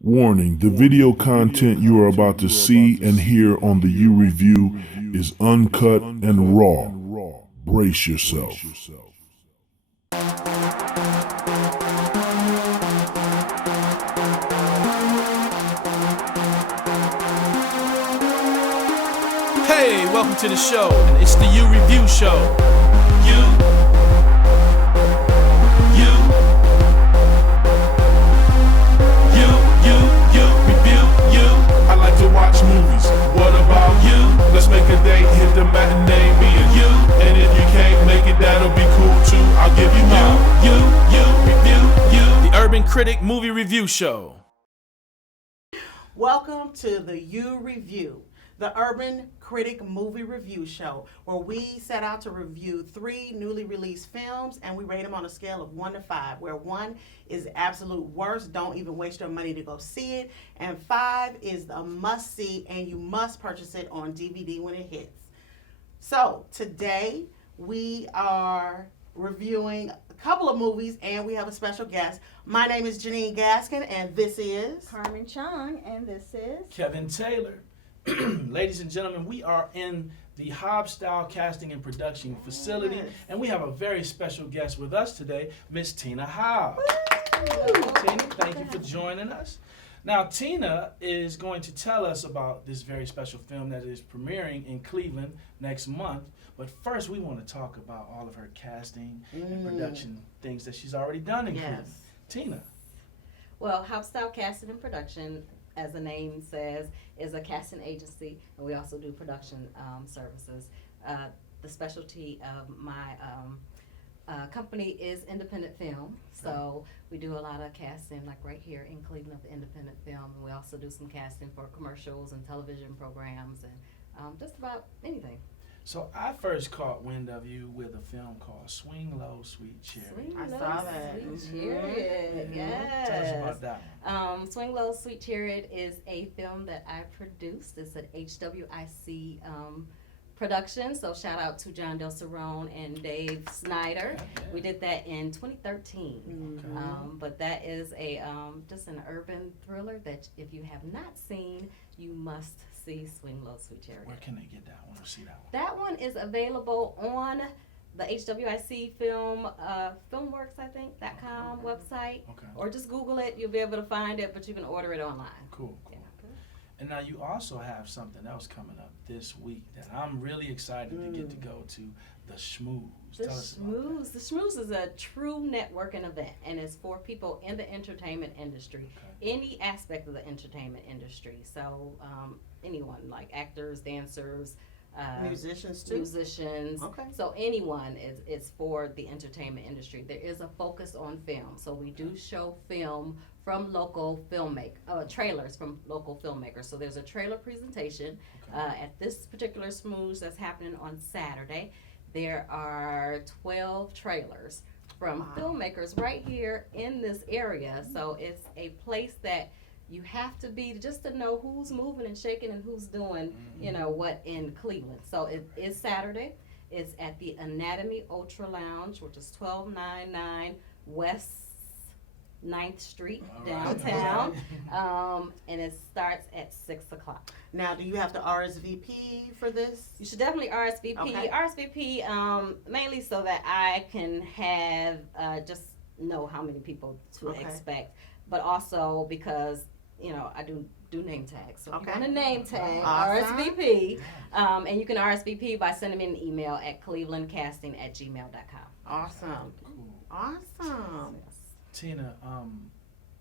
Warning, the video content you are about to see and hear on the U Review is uncut and raw. Brace yourself. Hey, welcome to the show. It's the U Review Show. You review, you. I like to watch movies. What about you? Let's make a date, hit the matinee, me and you. And if you can't make it, that'll be cool too. I'll give you review, you. The Urban Critic Movie Review Show. Welcome to the U Review, the Urban Critic Movie Review Show, where we set out to review 3 newly released films and we rate them on a scale of 1 to 5, where 1 is the absolute worst, don't even waste your money to go see it, and 5 is a must see and you must purchase it on DVD when it hits. So today we are reviewing a couple of movies and we have a special guest. My name is Janine Gaskin and this is Carmen Chung, and this is Kevin Taylor. Ladies and gentlemen, we are in the HobbsStyle casting and production facility, Yes. and we have a very special guest with us today, Miss Tina Hobbs. Tina, thank you for joining us. Now, Tina is going to tell us about this very special film that is premiering in Cleveland next month. But first, we want to talk about all of her casting and production things that she's already done in Cleveland. Yes. Tina. well, HobbsStyle Casting and Production, as the name says, is a casting agency, and we also do production services. The specialty of my company is independent film, so we do a lot of casting, like right here in Cleveland, the independent film, and we also do some casting for commercials and television programs and just about anything. So I first caught wind of you with a film called Swing Low, Sweet Cherry. Swing I Low, saw that. Sweet Chariot, yes. Tell us about that one. Swing Low, Sweet Chariot is a film that I produced. It's an HWIC production, so shout out to John Del Cerrone and Dave Snyder. Yeah. We did that in 2013. But that is a just an urban thriller that if you have not seen, you must see Swing Low, Sweet Chariot. Where can they get that one or see that one? That one is available on the HWIC film, Filmworks, I think, .com website. Okay. Or just Google it. You'll be able to find it, but you can order it online. Cool. Yeah. And now you also have something else coming up this week that I'm really excited to get to go to, the Schmooze. The Tell us about that. Schmooze. The Schmooze is a true networking event, and it's for people in the entertainment industry, any aspect of the entertainment industry. So anyone, like actors, dancers, musicians too. Musicians. Okay. So anyone is for the entertainment industry. There is a focus on film. So we do show film from local trailers from local filmmakers. So there's a trailer presentation at this particular Schmooze that's happening on Saturday. There are 12 trailers from filmmakers right here in this area. So it's a place that you have to be just to know who's moving and shaking and who's doing, what in Cleveland. So it is Saturday. It's at the Anatomy Ultra Lounge, which is 1299 West 9th Street downtown. And it starts at 6 o'clock. Now, do you have to RSVP for this? You should definitely RSVP. Okay. RSVP mainly so that I can have just know how many people to expect, but also because I do name tags. So if you want a name tag, Awesome. RSVP, and you can RSVP by sending me an email at clevelandcasting@gmail.com. Awesome. Cool. Awesome. Tina,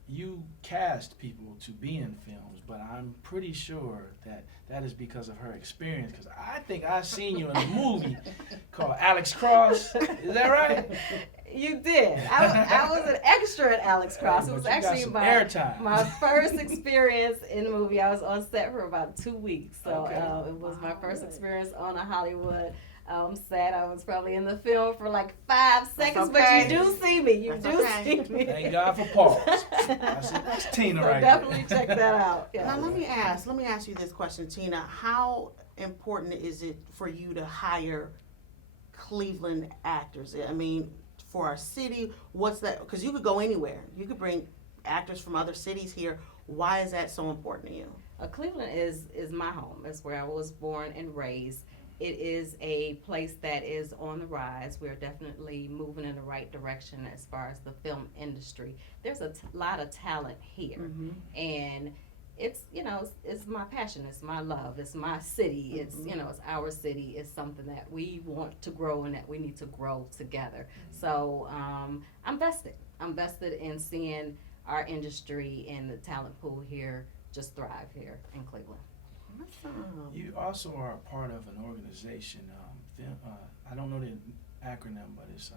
you cast people to be in films, but I'm pretty sure that is because of her experience, because I think I've seen you in a movie called Alex Cross. Is that right? You did. I was an extra at Alex Cross. It was But you got actually some my airtime. first experience in the movie. I was on set for about 2 weeks, so Okay. it was my first experience on a Hollywood set. I was probably in the film for like 5 seconds, okay. but you do see me. You That's do okay. see me. Thank God for Paul. I said, that's Tina So right definitely there. check that out. Yeah. Now let me ask you this question, Tina. How important is it for you to hire Cleveland actors? I mean, for our city, what's that? Because you could go anywhere. You could bring actors from other cities here. Why is that so important to you? Cleveland is my home. It's where I was born and raised. It is a place that is on the rise. We're definitely moving in the right direction as far as the film industry. There's a lot of talent here, and it's it's my passion, it's my love, it's my city, it's it's our city. It's something that we want to grow and that we need to grow together. So I'm vested in seeing our industry and the talent pool here just thrive here in Cleveland. Awesome. You also are a part of an organization. I don't know the acronym, but it's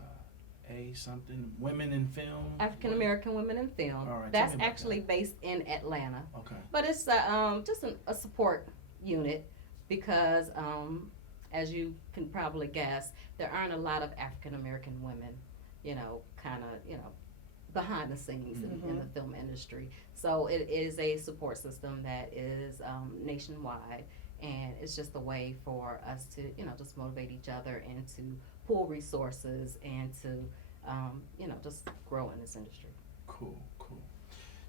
A something, Women in Film. African American Women in Film. All right, That's tell me about actually based in Atlanta. Okay. But it's just a support unit because, as you can probably guess, there aren't a lot of African American women, behind the scenes in the film industry. So it is a support system that is nationwide, and it's just a way for us to, just motivate each other and to pool resources and to, just grow in this industry. Cool.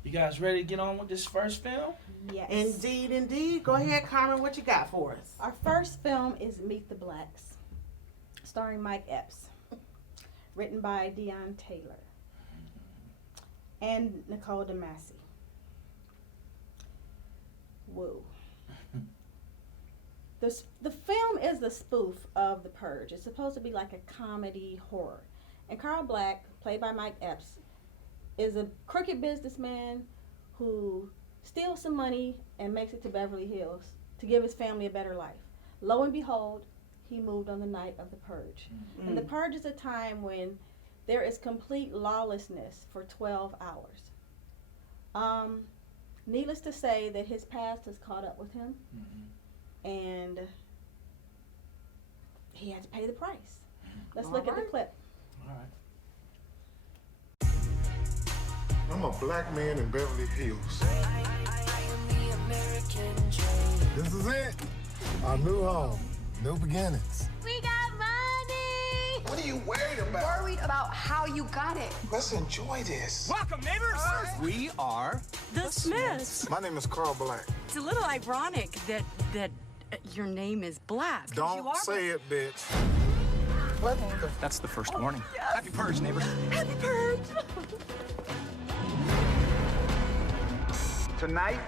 You guys ready to get on with this first film? Yes. Indeed. Go ahead, Carmen. What you got for us? Our first film is Meet the Blacks, starring Mike Epps, written by Deon Taylor and Nicole DeMasi. Woo. The film is a spoof of The Purge. It's supposed to be like a comedy horror. And Carl Black, played by Mike Epps, is a crooked businessman who steals some money and makes it to Beverly Hills to give his family a better life. Lo and behold, he moved on the night of the Purge. And the Purge is a time when there is complete lawlessness for 12 hours. Needless to say that his past has caught up with him, and he had to pay the price. Let's look at the clip. All right. I'm a black man in Beverly Hills. This is it. Our new home, new beginnings. We got money! What are you worried about? Worried about how you got it. Let's enjoy this. Welcome, neighbors! We are The Smiths. My name is Carl Black. It's a little ironic that your name is Black. You Don't are say it, bitch. What the? That's the first warning. Yes. Happy Purge, neighbors. Happy Purge! Tonight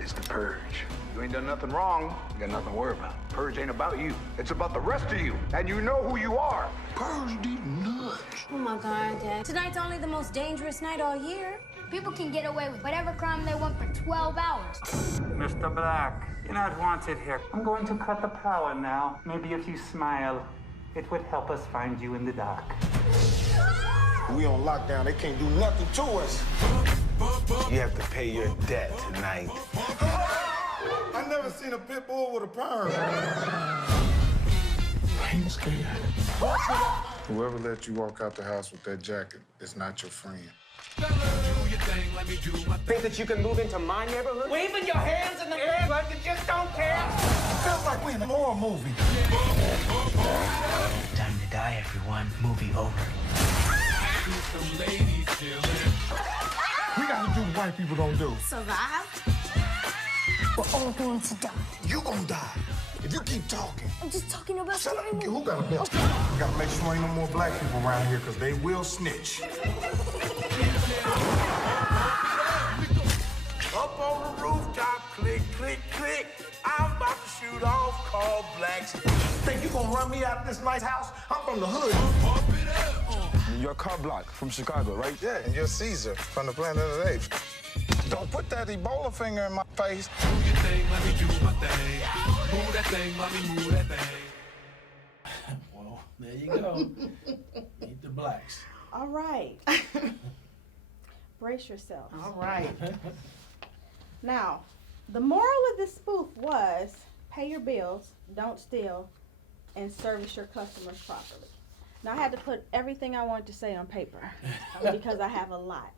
is the Purge. You ain't done nothing wrong. You got nothing to worry about. Purge ain't about you. It's about the rest of you. And you know who you are. Purge these nuts. Oh my God, Dad. Tonight's only the most dangerous night all year. People can get away with whatever crime they want for 12 hours. Mr. Black, you're not wanted here. I'm going to cut the power now. Maybe if you smile, it would help us find you in the dark. We on lockdown. They can't do nothing to us. You have to pay your debt tonight. I never seen a pit bull with a perm. I ain't scared. Whoever let you walk out the house with that jacket is not your friend. Think that you can move into my neighborhood? Waving your hands in the air like you just don't care. Feels like we in a horror movie. Time to die, everyone. Movie over. We gotta do what white people don't do. Survived? We're all going to die. You gonna die if you keep talking. I'm just talking about Shut up. scary Who got a bill? We gotta make sure ain't no more black people around here because they will snitch. Up on the rooftop, click, click, click. I'm about to shoot off, call blacks. Think you gonna run me out of this nice house? I'm from the hood. You're Carl Black from Chicago, right? Yeah, and you're Caesar from the Planet of the Apes. Don't put that Ebola finger in my face. Do your thing, let me do my thing. Move that thing, let me move that thing. Well, there you go. Meet the Blacks. All right. Brace yourself. All right. Now, the moral of this spoof was pay your bills, don't steal, and service your customers properly. Now, I had to put everything I wanted to say on paper because I have a lot.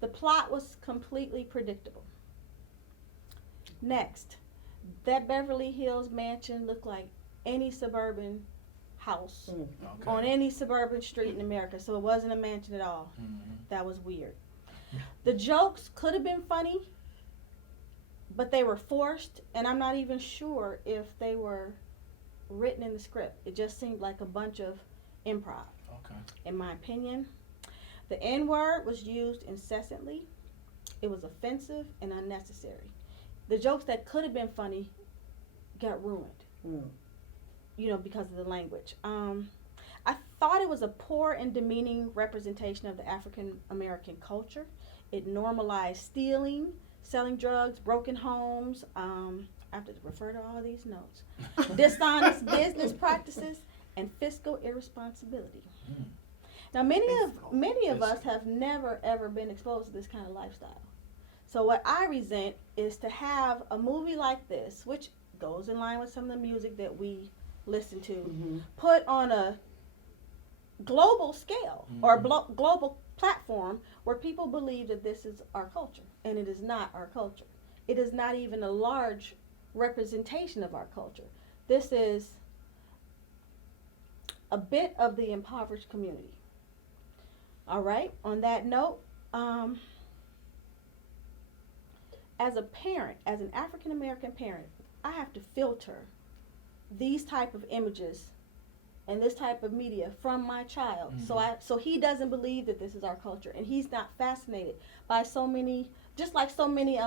The plot was completely predictable. Next, that Beverly Hills mansion looked like any suburban house Okay. on any suburban street in America, so it wasn't a mansion at all. That was weird. The jokes could have been funny, but they were forced, and I'm not even sure if they were written in the script. It just seemed like a bunch of improv. Okay. In my opinion, the N-word was used incessantly. It was offensive and unnecessary. The jokes that could have been funny got ruined, because of the language. I thought it was a poor and demeaning representation of the African American culture. It normalized stealing, selling drugs, broken homes. I have to refer to all these notes. Dishonest business practices and fiscal irresponsibility. Now, many of us have never ever been exposed to this kind of lifestyle. So what I resent is to have a movie like this, which goes in line with some of the music that we listen to, put on a global scale or a global platform where people believe that this is our culture, and it is not our culture. It is not even a large representation of our culture. This is a bit of the impoverished community. All right, on that note, as a parent, as an African American parent, I have to filter these type of images and this type of media from my child, so he doesn't believe that this is our culture, and he's not fascinated by so many, just like so many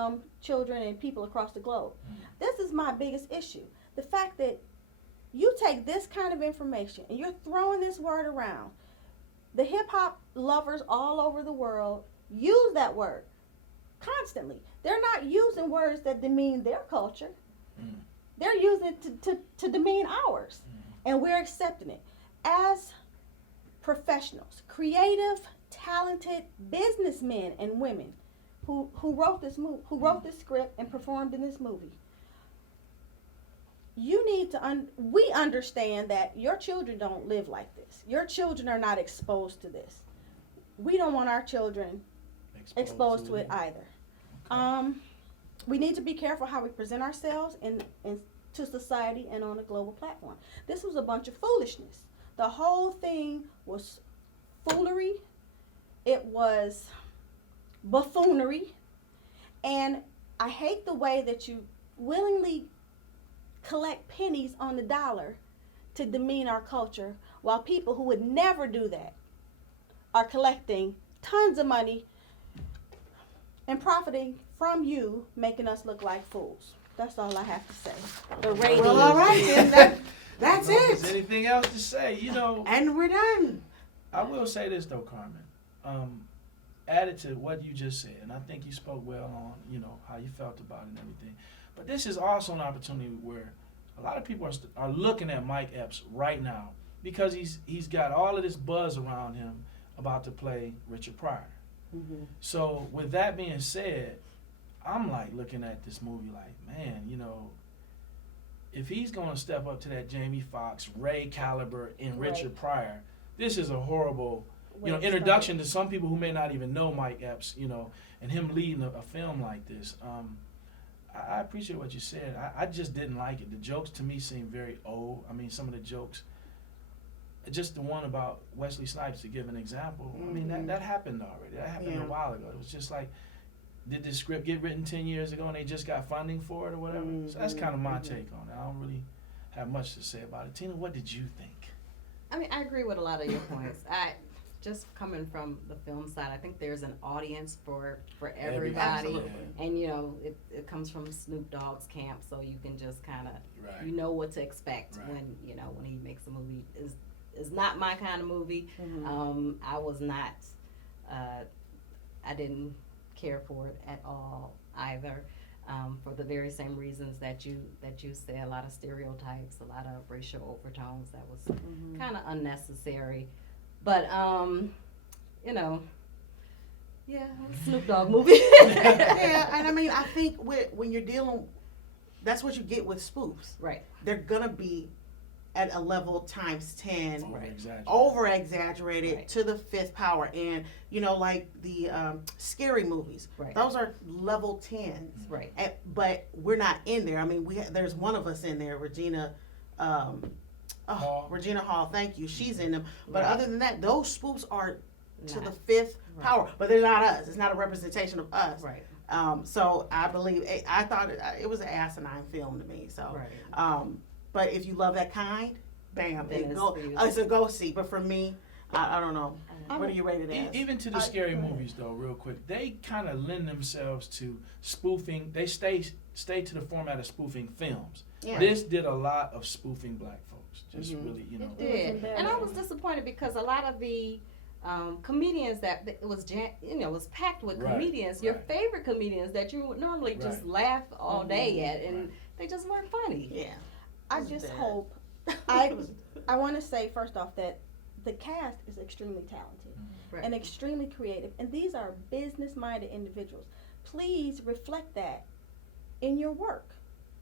children and people across the globe. This is my biggest issue: the fact that you take this kind of information and you're throwing this word around. The hip hop lovers all over the world use that word constantly. They're not using words that demean their culture. They're using it to demean ours. And we're accepting it. As professionals, creative, talented businessmen and women who wrote this script and performed in this movie, you need to we understand that your children don't live like this. Your children are not exposed to this. We don't want our children exposed to it either. Okay. We need to be careful how we present ourselves to society and on a global platform. This was a bunch of foolishness. The whole thing was foolery. It was buffoonery. And I hate the way that you willingly collect pennies on the dollar to demean our culture, while people who would never do that are collecting tons of money and profiting from you, making us look like fools. That's all I have to say. The rating. Well, all right, then. That's it. Is anything else to say? And we're done. I will say this, though, Carmen. Added to what you just said, and I think you spoke well on, how you felt about it and everything. But this is also an opportunity where a lot of people are looking at Mike Epps right now because he's got all of this buzz around him about to play Richard Pryor. So with that being said, I'm like looking at this movie like, man, if he's going to step up to that Jamie Foxx, Ray caliber in Richard Pryor, this is a horrible, introduction to some people who may not even know Mike Epps, and him leading a film like this. I appreciate what you said. I just didn't like it. The jokes to me seemed very old. I mean, some of the jokes, just the one about Wesley Snipes, to give an example, I mean, that happened already. That happened a while ago. It was just like, did this script get written 10 years ago and they just got funding for it or whatever? So that's kind of my take on it. I don't really have much to say about it. Tina, what did you think? I mean, I agree with a lot of your points. Just coming from the film side, I think there's an audience for everybody. Absolutely. And it comes from Snoop Dogg's camp, so you can just kind of you know what to expect when he makes a movie. Is not my kind of movie. I was not I didn't care for it at all either, for the very same reasons that you said. A lot of stereotypes, a lot of racial overtones that was kind of unnecessary. But Snoop Dogg movie. Yeah, and I mean, I think when you're dealing, that's what you get with spoofs. Right. They're gonna be at a level times 10, over exaggerated to the fifth power, and like the scary movies. Right. Those are level 10s. Right. But we're not in there. I mean, there's one of us in there, Regina. Hall. Regina Hall, thank you. She's in them. But Right. other than that, those spoofs are to Not. the fifth Right. power. But they're not us. It's not a representation of us. Right. So I believe, I thought it was an asinine film to me. So, Right. but if you love that kind, bam, Then it's a go see. But for me, I don't know. What are you rated as? Even to the scary movies, though, real quick, they kind of lend themselves to spoofing. They stay to the format of spoofing films. Yeah. This did a lot of spoofing black folks. Just really, you know. It did. And I was disappointed because a lot of the comedians that it was, was packed with Right, comedians, your right. favorite comedians that you would normally just Right. laugh all day at, and they just weren't funny. Yeah. I just hope. I want to say first off that the cast is extremely talented Right. and extremely creative, and these are business-minded individuals. Please reflect that in your work.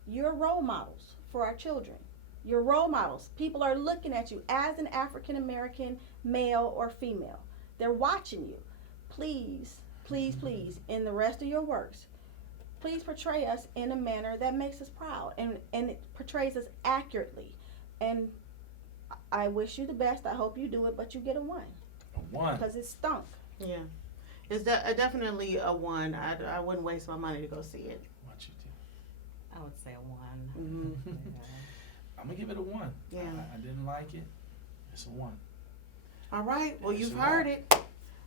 You're role models for our children. You're role models. People are looking at you as an African American male or female. They're watching you. Please, please, please, in the rest of your works, please portray us in a manner that makes us proud and it portrays us accurately. And I wish you the best. I hope you do it, but you get a 1. A 1. Because it stunk. Yeah. It's definitely a 1. I wouldn't waste my money to go see it. What you do? I would say a 1. Mm-hmm. I'm gonna give it a 1. Yeah. I didn't like it. It's a 1. All right. Well, Yes, you've it heard it.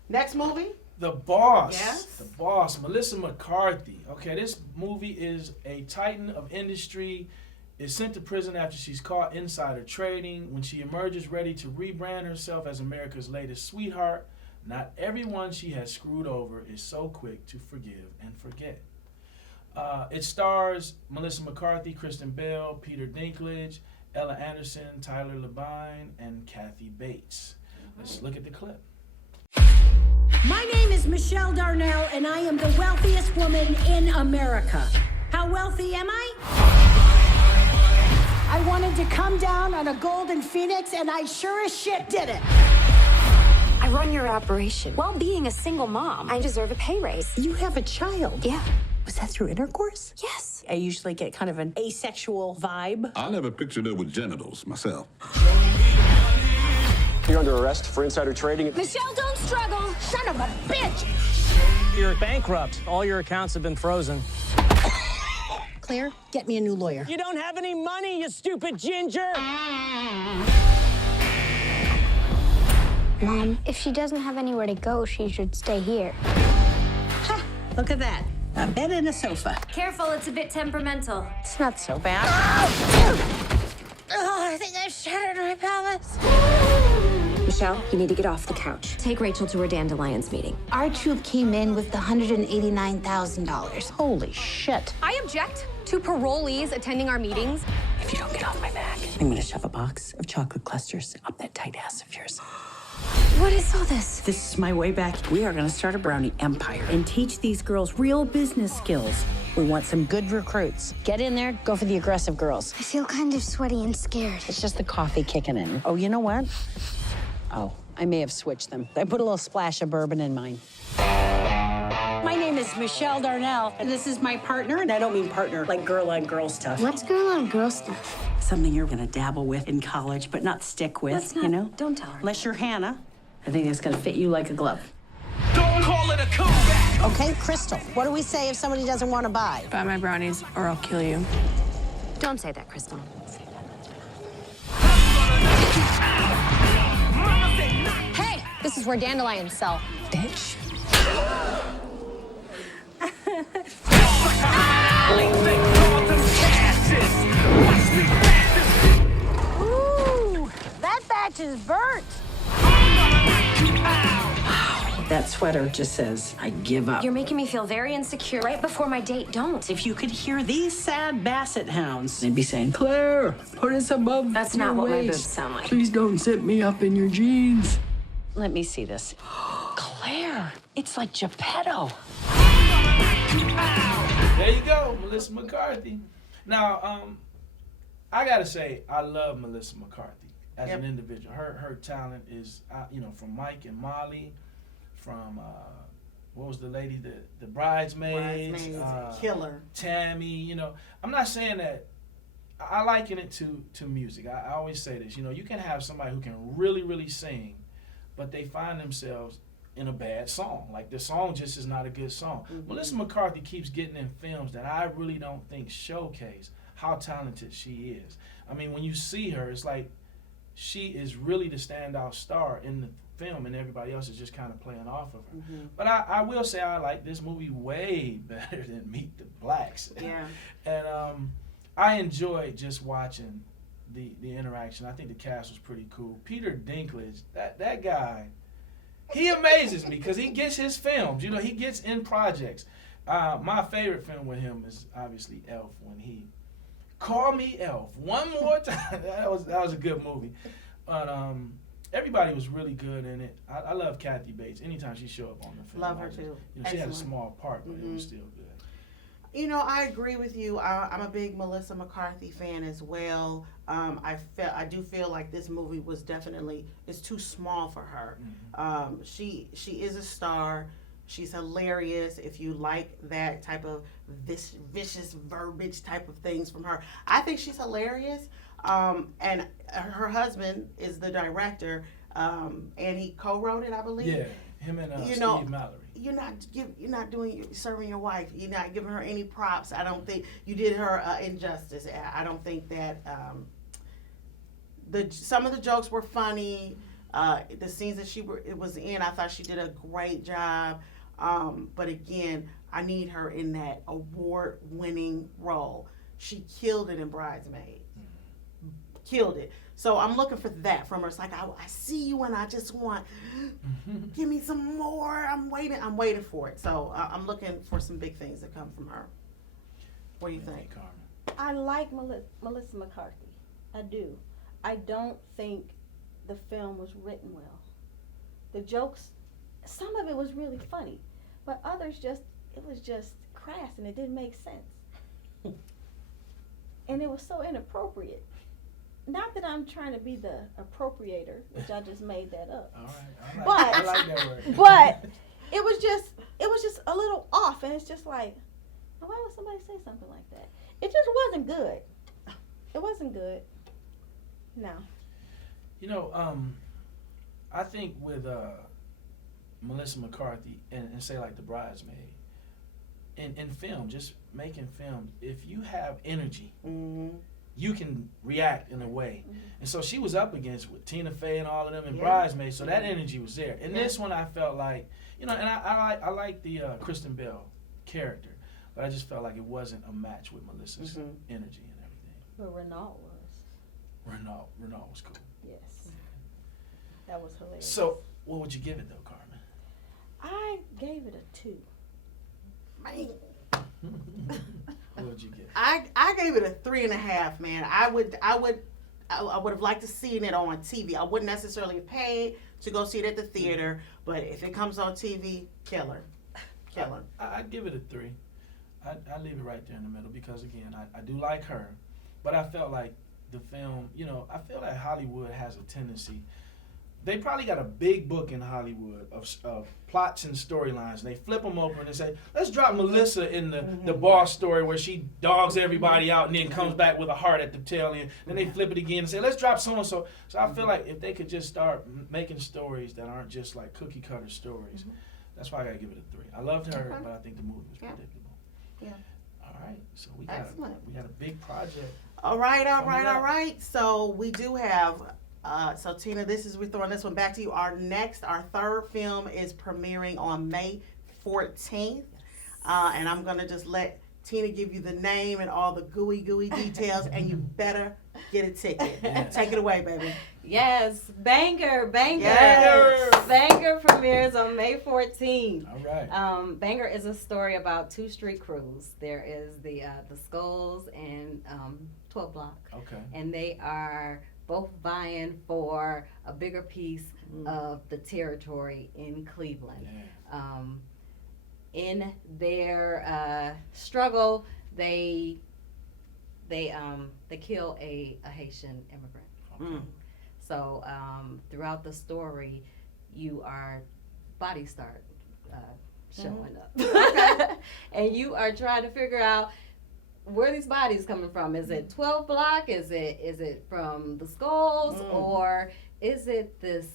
Next movie? The Boss. Yes. The Boss. Melissa McCarthy. Okay, this movie is a titan of industry. Is sent to prison after she's caught insider trading. When she emerges ready to rebrand herself as America's latest sweetheart, not everyone she has screwed over is so quick to forgive and forget. It stars Melissa McCarthy, Kristen Bell, Peter Dinklage, Ella Anderson, Tyler Labine, and Kathy Bates. Let's look at the clip. My name is Michelle Darnell, and I am the wealthiest woman in America. How wealthy am I? I wanted to come down on a golden phoenix, and I sure as shit did it. I run your operation. While being a single mom, I deserve a pay raise. You have a child? Yeah. Was that through intercourse? Yes. I usually get kind of an asexual vibe. I never pictured her with genitals myself. You're under arrest for insider trading. Michelle, don't struggle. Son of a bitch. You're bankrupt. All your accounts have been frozen. Claire, get me a new lawyer. You don't have any money, you stupid ginger! Mom, if she doesn't have anywhere to go, she should stay here. Ha! Look at that. A bed and a sofa. Careful, it's a bit temperamental. It's not so bad. Oh, I think I shattered my pelvis. Michelle, you need to get off the couch. Take Rachel to her dandelions meeting. Our troop came in with $189,000. Holy shit. I object to parolees attending our meetings. If you don't get off my back, I'm gonna shove a box of chocolate clusters up that tight ass of yours. What is all this? This is my way back. We are gonna start a brownie empire and teach these girls real business skills. We want some good recruits. Get in there, go for the aggressive girls. I feel kind of sweaty and scared. It's just the coffee kicking in. Oh, you know what? Oh, I may have switched them. I put a little splash of bourbon in mine. My name is Michelle Darnell, and this is my partner, and I don't mean partner like girl on girl stuff. What's girl on girl stuff? Something you're gonna dabble with in college, but not stick with, Let's not, you know? Don't tell her. Unless you're Hannah, I think it's gonna fit you like a glove. Don't call it a comeback! Okay, Crystal, what do we say if somebody doesn't want to buy? Buy my brownies or I'll kill you. Don't say that, Crystal. Hey, this is where dandelions sell. Bitch. Ooh, that batch is burnt. That sweater just says, I give up. You're making me feel very insecure right before my date. Don't. If you could hear these sad basset hounds, they'd be saying, Claire, put us above That's your not what my waist. boobs sound like. Please don't zip me up in your jeans. Let me see this. Claire, it's like Geppetto. There you go, Melissa McCarthy. Now, I gotta say, I love Melissa McCarthy as an individual. Her talent is, from Mike and Molly, from what was the lady, the Bridesmaids, Killer. Tammy. I'm not saying that I liken it to music. I always say this. You can have somebody who can really, really sing, but they find themselves in a bad song. Like the song just is not a good song. Melissa McCarthy keeps getting in films that I really don't think showcase how talented she is. I mean, when you see her, it's like she is really the standout star in the film, and everybody else is just kind of playing off of her. But I will say I like this movie way better than Meet the Blacks. Yeah. And I enjoyed just watching the interaction. I think the cast was pretty cool. Peter Dinklage, that guy, he amazes me because he gets his films. He gets in projects. My favorite film with him is obviously Elf, when he call me Elf one more time. that was a good movie. But everybody was really good in it. I love Kathy Bates. Anytime she show up on the film, Love her too. She had a small part, but it was still good. I agree with you. I'm a big Melissa McCarthy fan as well. I do feel like this movie was definitely too small for her. She is a star. She's hilarious. If you like that type of vicious verbiage type of things from her, I think she's hilarious. And her husband is the director, and he co-wrote it, I believe. Yeah, him and Steve Mallory. You're not serving your wife. You're not giving her any props. I don't think you did her injustice. I don't think that some of the jokes were funny. The scenes that she was in, I thought she did a great job. But again, I need her in that award-winning role. She killed it in Bridesmaid. Killed it. So I'm looking for that from her. It's like I see you and I just want, give me some more. I'm waiting for it. So I'm looking for some big things that come from her. What do you think, Carmen? I like Melissa McCarthy. I do. I don't think the film was written well. The jokes, some of it was really funny, but others it was just crass and it didn't make sense. And it was so inappropriate. Not that I'm trying to be the appropriator, which I just made that up. All right. I like that word. But it was just a little off, and it's just like, why would somebody say something like that? It just wasn't good. It wasn't good. No. I think with Melissa McCarthy and say like The Bridesmaid, in film, just making film, if you have energy, you can react in a way. And so she was up against with Tina Fey and all of them in Bridesmaids, so that energy was there. In this one, I felt like, and I like the Kristen Bell character, but I just felt like it wasn't a match with Melissa's energy and everything. But Renault was. Renault was cool. Yes. That was hilarious. So, what would you give it though, Carmen? I gave it a 2. Man. What would you give? I gave it a 3.5, man. I would have liked to see it on TV. I wouldn't necessarily pay to go see it at the theater, but if it comes on TV, killer. I'd give it a 3. I'd leave it right there in the middle because again, I do like her, but I felt like the film, I feel like Hollywood has a tendency. They probably got a big book in Hollywood of plots and storylines. And they flip them over and they say, let's drop Melissa in the boss story where she dogs everybody out and then comes back with a heart at the tail end. Then they flip it again and say, let's drop so-and-so. So I feel like if they could just start making stories that aren't just like cookie cutter stories, that's why I got to give it a 3. I loved her, but I think the movie was predictable. Yeah. All right. So we got a big project. All right. So we do have... so Tina, we're throwing this one back to you. Our third film is premiering on May 14th. And I'm going to just let Tina give you the name and all the gooey details, and you better get a ticket. Take it away, baby. Yes, Banger. Yes. Banger premieres on May 14th. All right. Banger is a story about 2 street crews. There is the Skulls and 12 Block. Okay. And they are both vying for a bigger piece of the territory in Cleveland. Yeah. In their struggle, they kill a Haitian immigrant. Okay. So throughout the story, bodies start showing up, and you are trying to figure out where are these bodies coming from? Is it 12 block? Is it from the skulls? Or is it this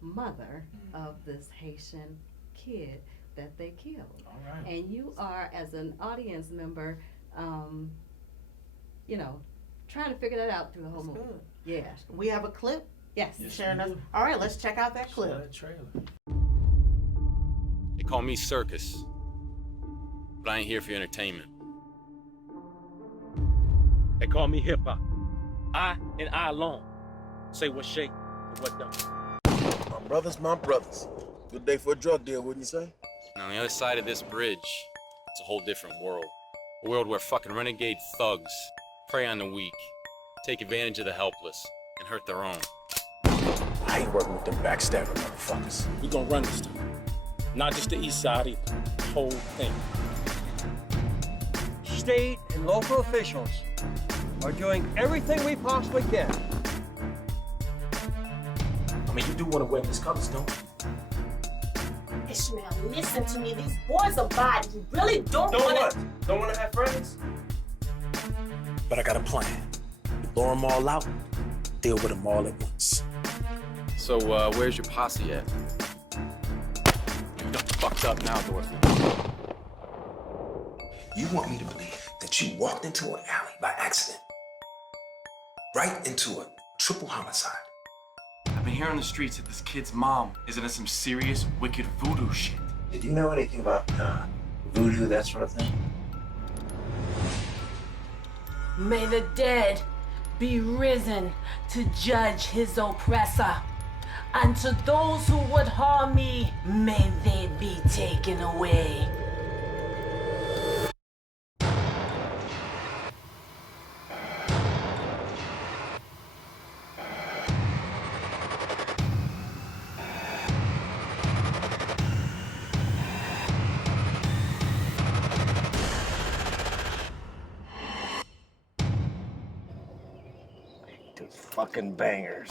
mother of this Haitian kid that they killed? All right. And you are, as an audience member, you know, trying to figure that out through the whole movie. Good. Yeah. We have a clip Yes. sharing us. All right, let's check out that clip. That trailer. They call me Circus, but I ain't here for your entertainment. They call me hip hop. I and I alone say what shake and what don't. My brothers. Good day for a drug deal, wouldn't you say? And on the other side of this bridge, it's a whole different world. A world where fucking renegade thugs prey on the weak, take advantage of the helpless, and hurt their own. I ain't working with them backstabbing motherfuckers. We gonna run this thing. Not just the east side either. The whole thing. State and local officials are doing everything we possibly can. I mean, you do want to wear these colors, don't you? Ishmael, listen to me. These boys are bad. You really don't want to... Don't want to have friends? But I got a plan. Lure them all out, deal with them all at once. So, where's your posse at? You done fucked up now, Dorothy. You want me to believe that you walked into an alley by accident? Right into a triple homicide. I've been hearing on the streets that this kid's mom is into some serious, wicked voodoo shit. Did you know anything about voodoo, that sort of thing? May the dead be risen to judge his oppressor. And to those who would harm me, may they be taken away. Fucking bangers.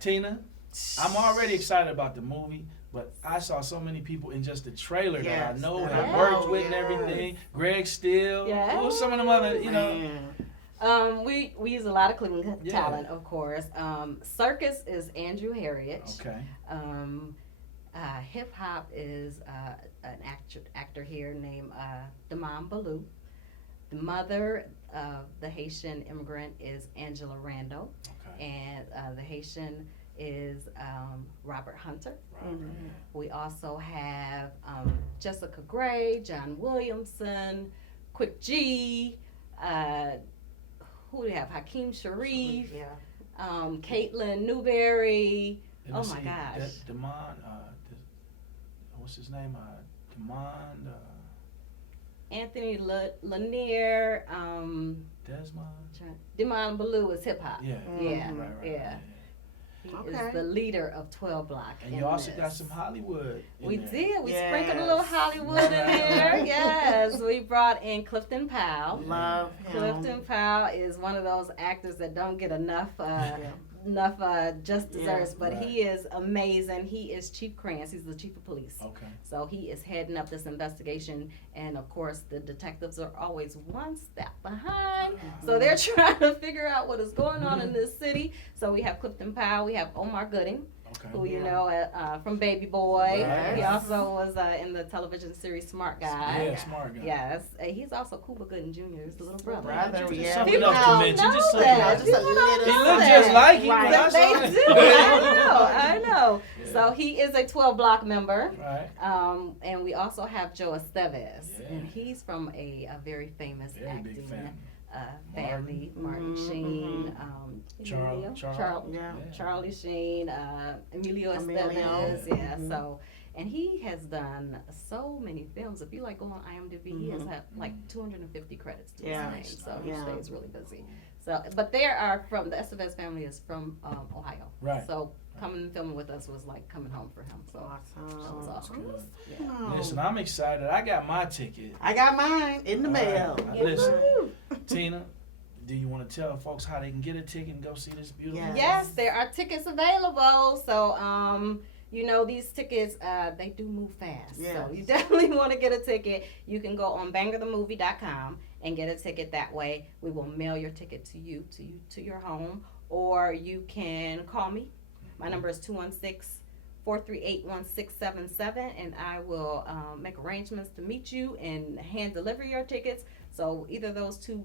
Tina, I'm already excited about the movie, but I saw so many people in just the trailer that I know have worked with and everything. Greg Steele, who some of them other, you know. We use a lot of Cleveland talent, of course. Circus is Andrew Harriet. Okay. Hip hop is an actor here named Damon Ballou. The mother of the Haitian immigrant is Angela Randall, and the Haitian is Robert Hunter. We also have Jessica Gray, John Williamson, Quick G, who do we have? Hakeem Sharif, Caitlin Newberry. Oh my gosh. Damon, what's his name? Damon. Anthony Lanier, Desmond. Damon Ballou is hip hop. Yeah. Yeah. He is the leader of 12 Block. And you also got some Hollywood. We did. We sprinkled a little Hollywood in there. Yes. We brought in Clifton Powell. Love him. Clifton Powell is one of those actors that don't get enough just desserts, but he is amazing. He is Chief Krantz. He's the chief of police. Okay. So he is heading up this investigation, and of course the detectives are always one step behind. So they're trying to figure out what is going on in this city. So we have Clifton Powell. We have Omar Gooding. Who you know from Baby Boy. Right. He also was in the television series Smart Guy. Yeah, Smart Guy. Yes. He's also Cuba Gooding Jr. His little brother. Something else to mention. Just so just a he looks just like him. Right. They do. I know. Yeah. So he is a 12 Block member. Right. And we also have Joe Estevez. And he's from a very famous acting family. Martin Sheen. Charlie Sheen, Emilio Estevez, so, and he has done so many films. If you like go on IMDb, he has had like 250 credits to his name, so he stays really busy. So, but the Estevez family is from Ohio, right? So coming and filming with us was like coming home for him. So that was awesome. Listen, I'm excited. I got my ticket. I got mine in the mail. Listen, Tina, do you want to tell folks how they can get a ticket and go see this beautiful movie? Yes, there are tickets available. So you know, these tickets, they do move fast. Yes. So you definitely want to get a ticket. You can go on bangerthemovie.com and get a ticket that way. We will mail your ticket to you, to your home, or you can call me. My number is 216-438-1677, and I will make arrangements to meet you and hand deliver your tickets. So either of those two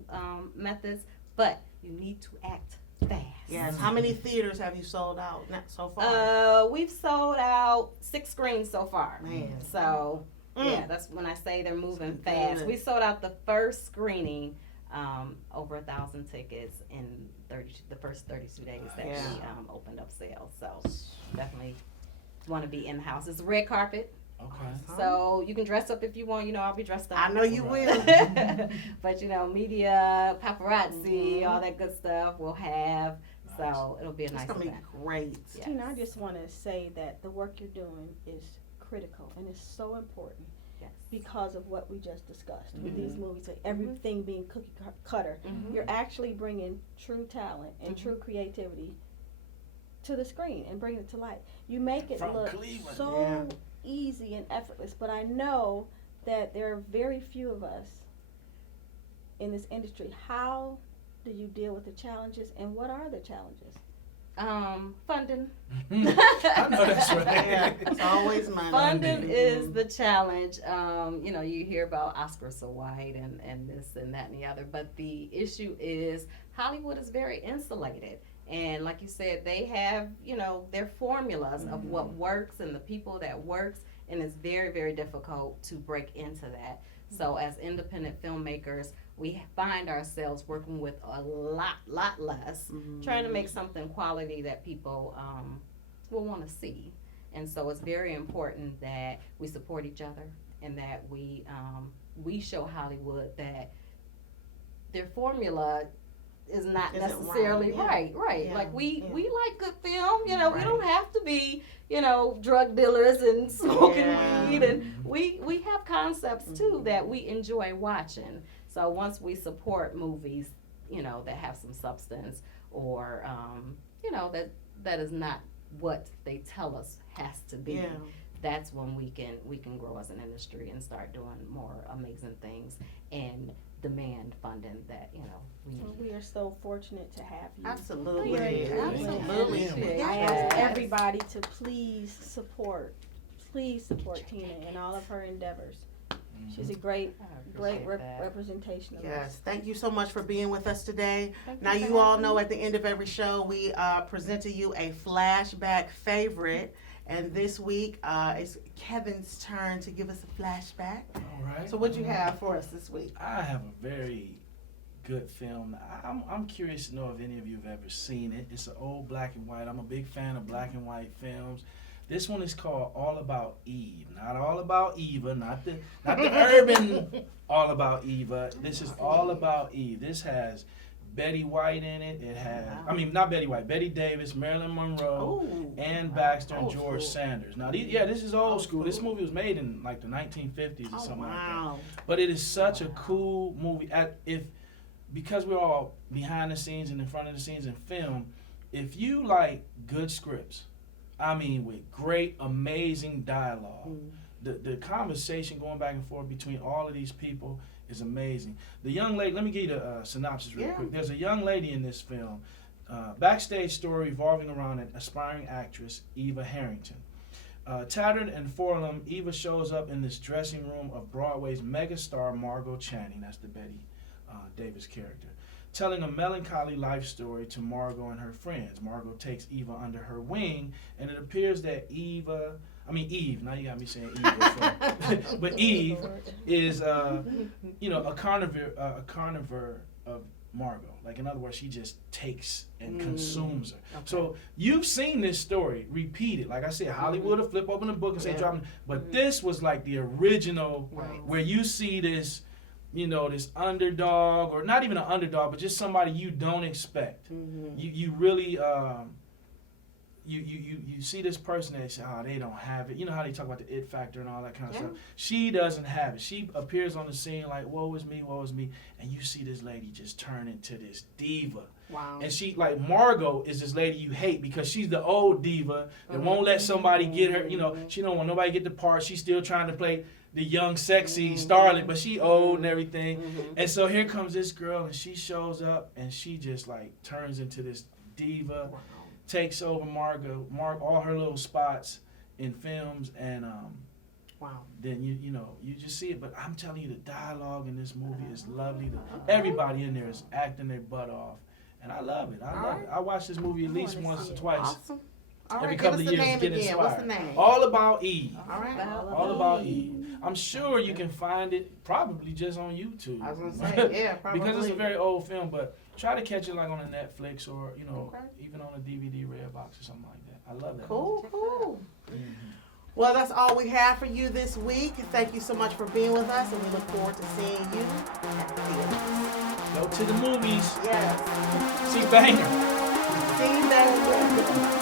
methods, but you need to act fast. Yes. How many theaters have you sold out so far? We've sold out 6 screens so far. Man. So yeah, that's when I say they're moving fast. We sold out the first screening, over 1,000 tickets in the first 32 days that we opened up sales. So definitely want to be in the house. It's a red carpet. Okay. So you can dress up if you want. You know, I'll be dressed up. I know you will. But, you know, media, paparazzi, all that good stuff we'll have. Nice. So it'll be a nice event. It's going to be great. Yes. Tina, I just want to say that the work you're doing is critical and it's so important. Yes. Because of what we just discussed with these movies, like everything being cookie cutter. You're actually bringing true talent and true creativity to the screen and bringing it to life. You make it look so easy and effortless, but I know that there are very few of us in this industry. How do you deal with the challenges, and what are the challenges? Funding. I know that's right. Yeah, it's always money. Funding is the challenge. You know, you hear about Oscar so white and this and that and the other, but the issue is Hollywood is very insulated. And like you said, they have, you know, their formulas of what works and the people that works, and it's very, very difficult to break into that. So as independent filmmakers, we find ourselves working with a lot less, trying to make something quality that people will want to see. And so it's very important that we support each other and that we show Hollywood that their formula is not necessarily right. Yeah. Like we like good film, you know, we don't have to be, you know, drug dealers and smoking weed, and we have concepts too that we enjoy watching. So once we support movies, you know, that have some substance, or you know, that is not what they tell us has to be. That's when we can grow as an industry and start doing more amazing things and demand funding that, you know, we need. Well, we are so fortunate to have you. Absolutely. Absolutely. I ask everybody to please support Tina in all of her endeavors. She's a great representation of us. Yes, thank you so much for being with us today. Now you all know at the end of every show we present to you a flashback favorite. And this week, it's Kevin's turn to give us a flashback. All right. So what you have for us this week? I have a very good film. I'm curious to know if any of you have ever seen it. It's an old black and white. I'm a big fan of black and white films. This one is called All About Eve. Not All About Eva, not the urban All About Eva. This is All About Eve. This has Betty White in it. It has, not Betty White, Betty Davis, Marilyn Monroe, Ann Baxter, and George Sanders. Now, this is old school. This movie was made in like the 1950s or something like that. But it is such a cool movie. Because we're all behind the scenes and in front of the scenes in film, if you like good scripts, with great, amazing dialogue, the conversation going back and forth between all of these people is amazing. The young lady, let me give you the synopsis real quick. There's a young lady in this film, backstage story revolving around an aspiring actress, Eva Harrington. Tattered and forlorn, Eva shows up in this dressing room of Broadway's megastar Margot Channing, that's the Betty Davis character, telling a melancholy life story to Margot and her friends. Margot takes Eva under her wing, and it appears that Eve, now you got me saying Eva, but Eve is, a carnivore of Margot. Like, in other words, she just takes and consumes her. Okay. So you've seen this story repeated. Like I said, Hollywood will flip open the book and say, drop. But this was like the original, where you see this, this underdog, or not even an underdog, but just somebody you don't expect. You really, you see this person and they say, oh, they don't have it. You know how they talk about the it factor and all that kind of stuff. She doesn't have it. She appears on the scene like, woe is me, and you see this lady just turn into this diva. Wow. And she, like, Margot is this lady you hate because she's the old diva that won't let somebody get her, you know, she don't want nobody to get the part. She's still trying to play the young, sexy starlet, but she old and everything. And so here comes this girl, and she shows up, and she just, like, turns into this diva, takes over Margot, all her little spots in films, and then you know, you just see it. But I'm telling you, the dialogue in this movie is lovely. Everybody in there is acting their butt off. And I love it. I love it. I watch this movie at least once or twice. Awesome. All Every right, couple of give us the years name to get again. inspired. What's the name? All About Eve. All right. All About Eve. I'm sure you can find it probably just on YouTube. I was gonna say, yeah, probably. Because it's a very old film, but try to catch it like on a Netflix or, you know, even on a DVD Redbox or something like that. I love that. Cool. Well, that's all we have for you this week. Thank you so much for being with us, and we look forward to seeing you at the theater. Go to the movies. Yes. See Banger. See Banger.